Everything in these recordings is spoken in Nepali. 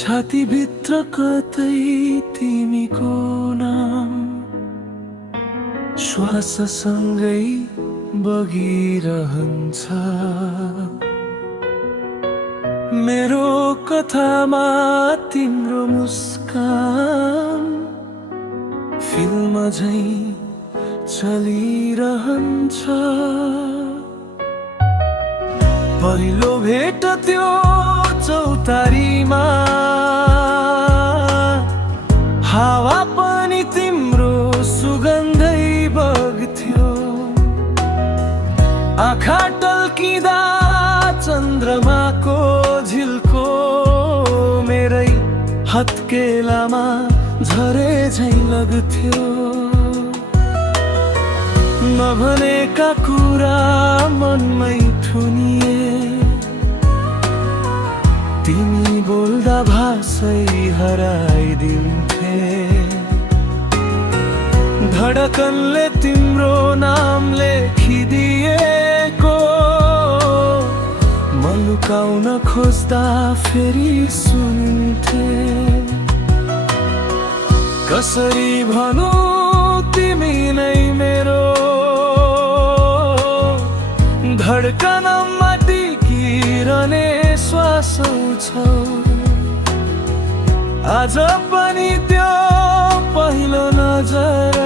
छातीभित्र कतै तिमीको नाम श्वाससँगै बगिरहन्छ। मेरो कथामा तिम्रो मुस्कान फिल्म झै चलिरहन्छ। पहिलो भेट त्यो चौतारीमा, हावा पनि तिम्रो सुगन्धै बग्थ्यो। आँखा टल्किँदा चन्द्रमाको झिल्को मेरै हत्केलामा झरे झैं लाग्थ्यो। नभनेका कुरा मनमै थुनिए, तिमी बोल्दा भाषै हराइदिन्थे। धडकनले तिम्रो नाम लेखिदिएको, म लुकाउन खोज्दा फेरि सुन्थे। कसरी भनौँ तिमी नै मेरो धडकनमा टिकिरहने श्वास छौ। आज पनि त्यो पहिलो नजर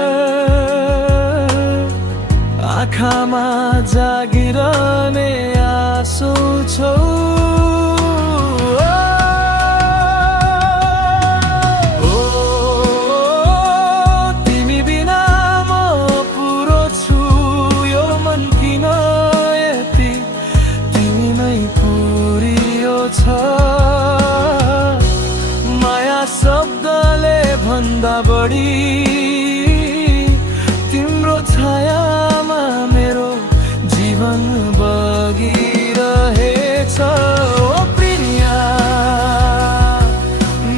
आँखामा जागिरहने आँसु छौ। माया शब्दले भन्दा बढी तिम्रो छायामा मेरो जीवन बगिरहेछ। ओ प्रिया,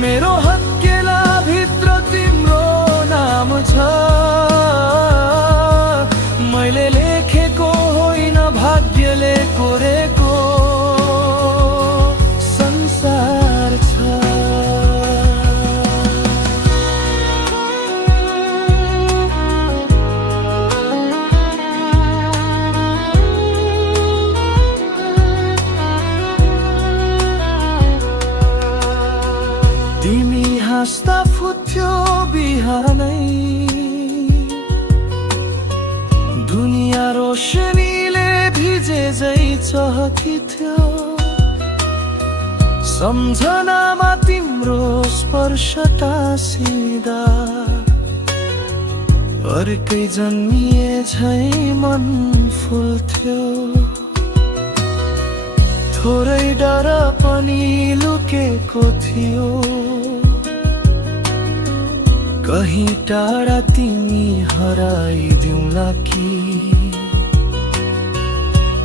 मेरो हत्केला भित्र तिम्रो नाम छ। मैले लेखेको होइन, भाग्यले कोरेको तिमी हाँस्दा फुट्थ्यो बिहानै, दुनिया रोशनीले भिजे झै चहकिथ्यो। सम्झनामा तिम्रो स्पर्श टाँसिदा अर्कै जन्मिए झै मन फुल्थ्यो। थोरै डर पनि लुकेको थियो, कहीं टाढा तिमी हराइदिउँला कि।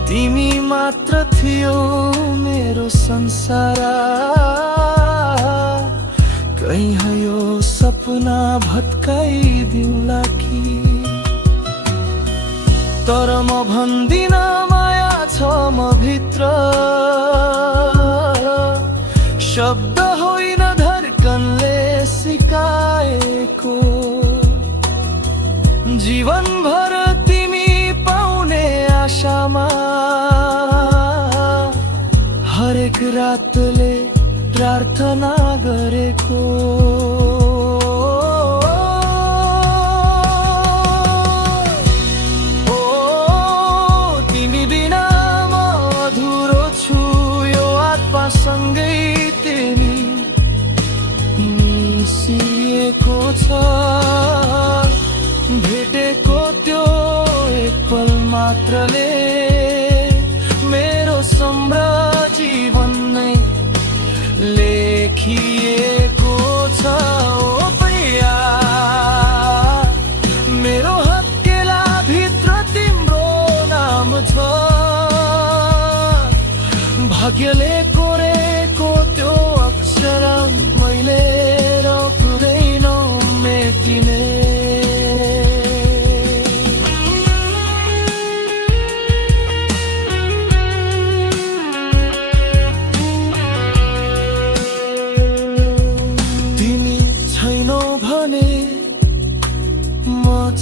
तिमी मात्र थियो मेरो संसार, कहीं यो सपना भत्काइदिउँला कि। तर म भन्दिन माया छ म भित्र, शब्द होइन धडकनले सिकाएको। जीवनभर तिमी पाउने आशामा हरेक रातले प्रार्थना गरेको। सँगै तिमी मिसिएको छ। भेटेको त्यो एक पल मात्रले मेरो सम्भ्र जीवन नै लेखिएको छ। ओ प्रिया, मेरो हत्केला भित्र तिम्रो नाम छ। भाग्यले कोरेको त्यो अक्षर मैले रोक्दैन मेटिने।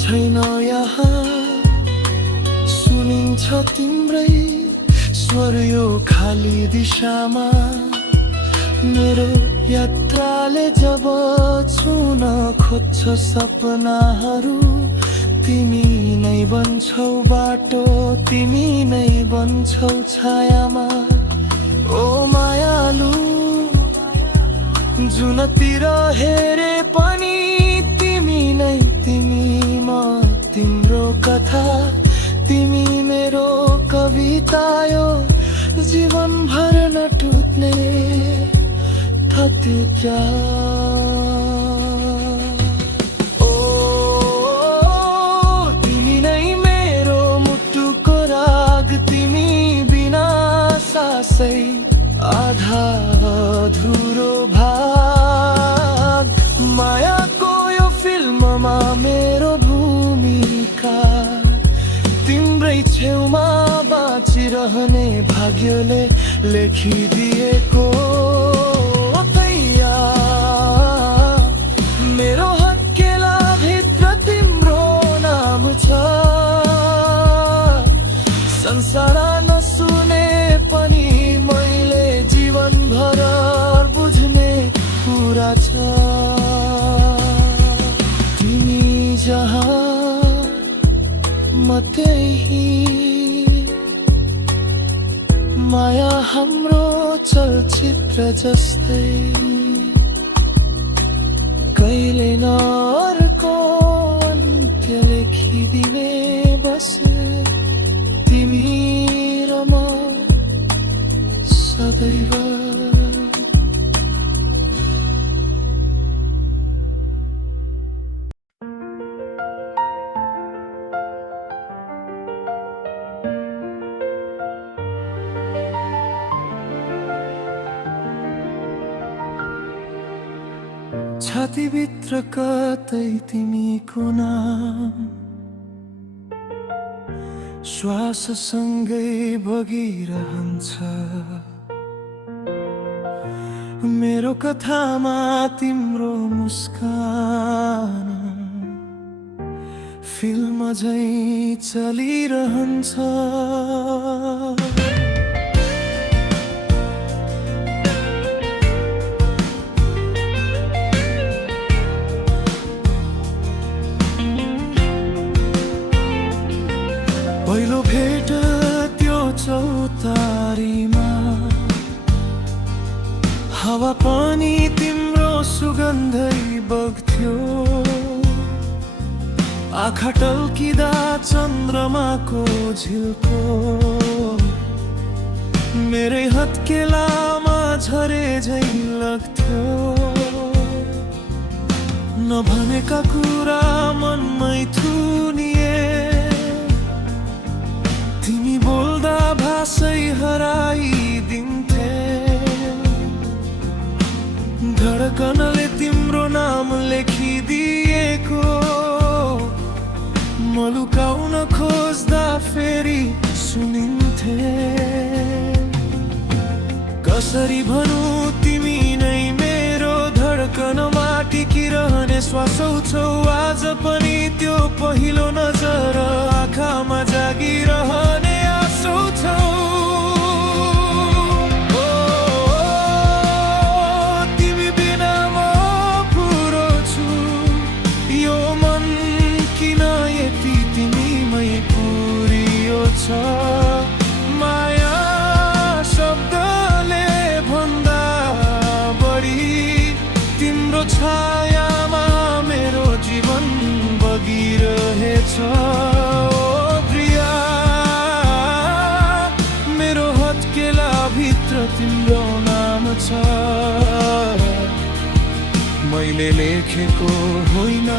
छैन यहाँ सुनिन्छ तिम्रै स्वर यो खाली दिशामा मेरो यात्राले जब छुन खोज्छ सपनाहरू तिमी नै बन्छौ बाटो तिमी नै बन्छौ छायामा ओ मायालु जुनतिर हेरे पनि तिमी नै तिमी म तिम्रो कथा तिमी मेरो कविता यो जीवन भर न टुट्ने थत्ते क्या ओ तिमी नै मेरो मुटुको राग तिमी बिना सासै आधा अधुरो भाग मायाको यो फिल्ममा मेरो भूमिका तिम्रै छेउमा बाँचिरहने भाग्यले लेखिदिएको थैया मेरो हत्केला भित्र तिम्रो नाम छ संसार नसुने पनि मैले जीवनभर बुझ्ने कुरा छ तिमी जहाँ म त्यही माया हाम्रो चलचित्र जस्तै कहिले न अर्को अन्त्य लेखिदिने बस तिमी र म सदैव छातीभित्र कतै तिमीको नाम श्वाससँगै बगिरहन्छ मेरो कथामा तिम्रो मुस्कान फिल्म झैं चलिरहन्छ पहिलो भेट त्यो चौतारीमा हावा पनि तिम्रो सुगन्धै बग्थ्यो आँखा टल्किँदा चन्द्रमाको झिल्को मेरै हत्केलामा झरे झैं लाग्थ्यो नभनेका कुरा मनमै थुनिए तिमी बोल्दा भाषै हराइदिन्थे धडकनले तिम्रो नाम लेखिदिएको म लुकाउन खोज्दा फेरि सुनिन्थे कसरी भनौँ तिमी नै मेरो धडकनमा टिकिरहने श्वासौ छौ आज पनि त्यो पहिलो नजर आँखामा जागिरहने आँसु छौ तिमी बिना म पुरो छु यो मन किन यति तिमीमै पुरियो छ माया शब्दले भन्दा बढी तिम्रो छायामा मेरो जीवन बगिरहेछ ओ प्रिया मेरो हत्केला भित्र तिम्रो नाम छ मैले लेखेको होइन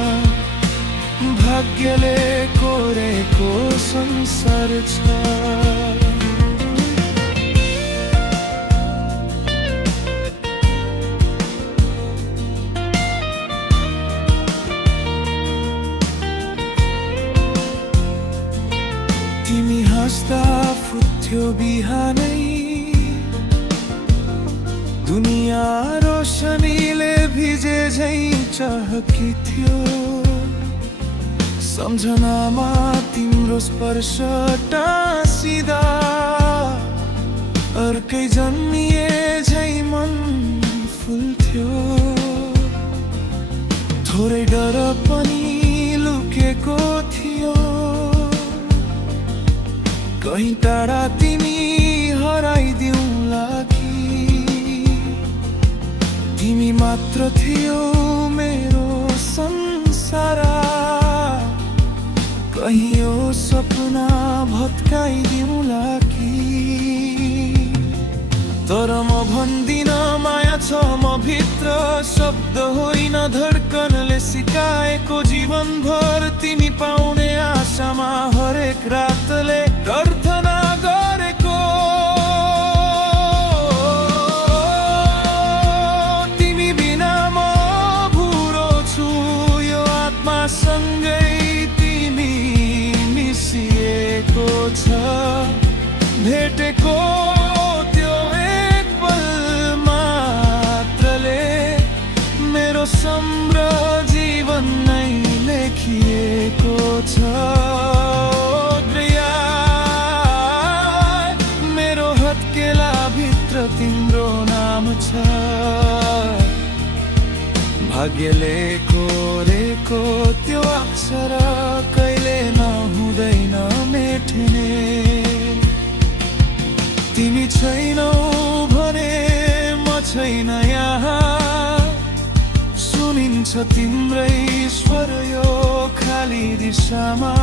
भाग्यले कोरेको संसार छ तिमी हाँस्दा फुट्थ्यो बिहानै दुनिया रोशनीले भिजे झैं चहकी थियो सम्झनामा तिम्रो स्पर्श टाँसिदा अर्कै जन्मिए झै मन फुल्थ्यो। थोरै डर पनि लुकेको थियो, कहीँ टाढा तिमी हराइदिउँला कि। तिमी मात्र थियो मेरो संसार, कहीँ यो सपना भत्काइदिउँला कि। तर म भन्दिन माया छ म भित्र, शब्द होइन धड्कनले सिकाएको। जीवनभर तिमी पाउने आशामा हरेक रातले प्रार्थना गरेको। तिमी बिना म भुरो छु यो आत्मासँगै तिमी मिसिएको छ। भेटेको त्यो एक पल मात्रले मेरो सम्र जीवन नै लेखिएको छ। प्रिया, मेरो हत्केला भित्र तिम्रो नाम छ। भाग्यले कोरेको त्यो अक्षर कहिले नहुँदैन मेट्ने। तिमी छैनौ भने म छैन यहाँ, सुनिन्छ तिम्रै स्वर यो खाली दिशामा।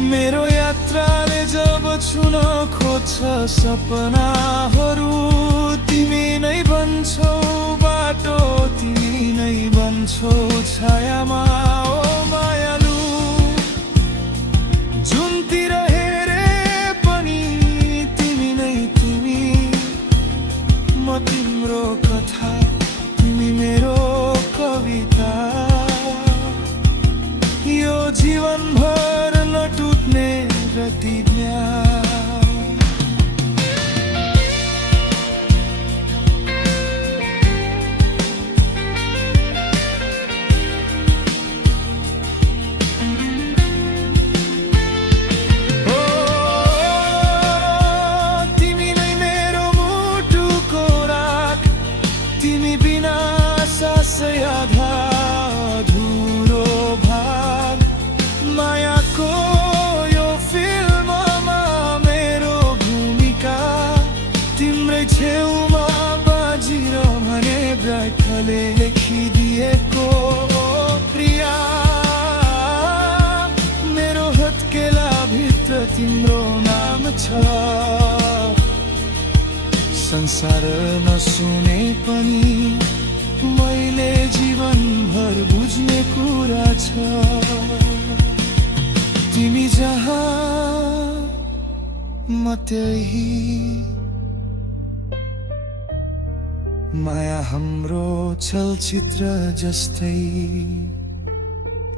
मेरो यात्राले जब छुन खोज्छ सपनाहरू, तिमी नै बन्छौ बाटो, तिमी नै बन्छौ छायामा। ओ मायालु, जुनतिर हेरे पनि तिमी नै तिमी। म तिम्रो कथा, तिमी मेरो कविता। यो जीवनभर नटुट्ने प्रतिज्ञा। तिमी नै मेरो मुटुको राख, तिमी बिना सासै आधा अधुरो भाग। मायाको यो फिल्ममा मेरो भूमिका, तिम्रै छेउमा बाजिरहने ब्राइटले लेखिदिएको। प्रिया, मेरो हत्केला भित्र तिम्रो नाम छ। संसार नसुने पनि मैले जीवनभर बुझ्ने कुरा छ। तिमी जहाँ म त्यही, माया हाम्रो चलचित्र जस्तै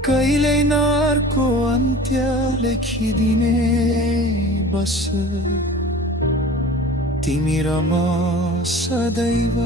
कहिल्यै नर्को अन्त्य लेखिदिने। बस तिमी र म सदैव